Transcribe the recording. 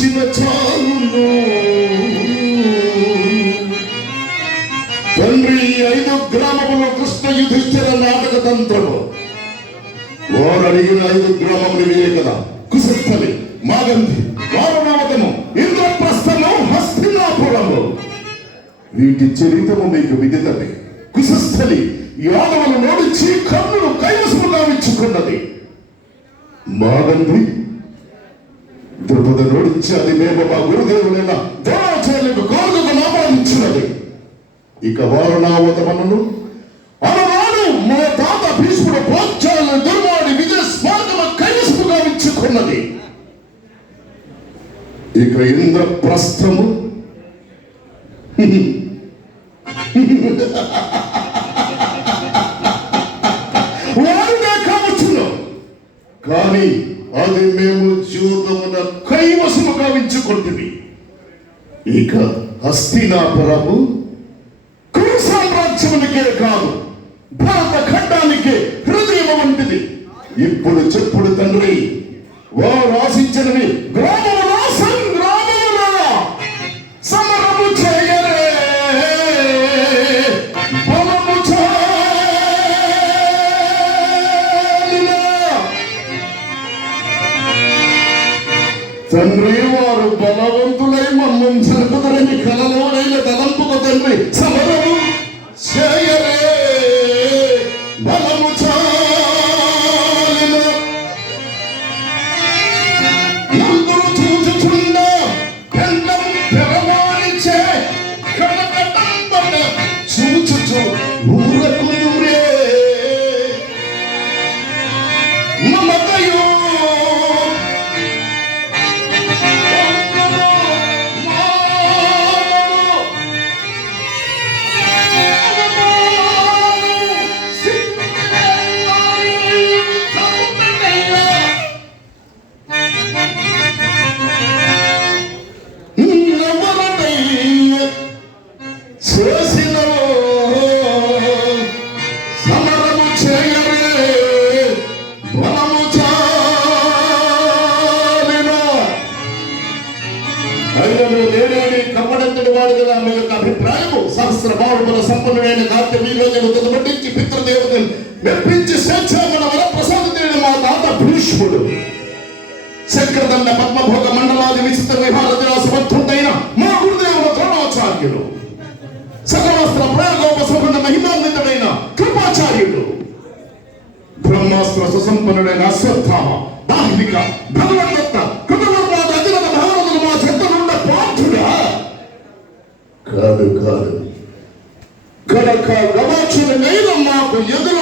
నిలిచిన చాలును. తండ్రి 5 గ్రామములు కృష్ణ యుధిష్ఠిర నాటక తంత్రము. వారు అడిగిన 5 గ్రామములు ఇవే కదా: కుశస్థలి, మాగంధి, వారణావతము, ఇంద్రప్రస్థము, హస్తినాపురము. వీటి చరిత్రము మీకు విదితమే. కుశస్థలి యాదవులు నోడిచి కన్నులు కైవసముగా ఇచ్చుకున్నది. మాగంధి ద్రుపద నోడించి అది మేము మా గురుదేవులైన ద్రోణాచార్యులకు కాలుగా ఆపాదించినది. ఇక వారణావతమను అలనాడు మా తాత భీష్ముడు పాంచాలను దుర్వాడి విజయ స్మారకము కైవసముగా ఇచ్చుకున్నది. ఇక ఇంద్రప్రస్థము వారుగా కావచ్చును, కానీ అది మేము జూదమున కైవసముగా ఇచ్చుకుంటుంది. ఇక హస్తినాపురము కురు సామ్రాజ్యమునికే కాదు, భారత ఖండానికి హృదయం వంటిది. ఇప్పుడు చెప్పుడు తండ్రి, వారు ఆశించినవి గ్రామముల సంగ్రామముల సమరము చేయరే, బలము చాలిన. తండ్రి, వారు బలవంతులై మమ్మం జరుపుదరని కలలోనైన తలంపుకు తండ్రి సమరము చేయరే, బలము చాలిన. నందులు చూచుచున్న గండం తెరవారిచే కనకటంబట చూచుచు ఊరకుదురే మమతయో అభిప్రాయము. సహస్ర బాహుబల సంపన్నుడైన కార్తవీర్యోజను తుదపట్టించి పితృదేవతను మెప్పించి స్వేచ్ఛామన వర ప్రసాదించిన మా తాత భీష్ముడు, చక్రదండ పద్మభోగ మండలాది విచిత్ర విహార సమర్థుడైన మా గురుదేవుల ద్రోణాచార్యుడు, సకలాస్త్ర ప్రయోగోపసంపన్న మహిమాన్వితుడైన కృపాచార్యుడు, బ్రహ్మాస్త్ర సుసంపన్నుడైన అశ్వత్థామ, దాహిక, భగవద్గీత, కృతవర్వాద అధిరథ భారతులు మా చెత్తనుండ పాఠుడా కాదు. కనుక గవాక్షుల మీద మాకు ఎదురు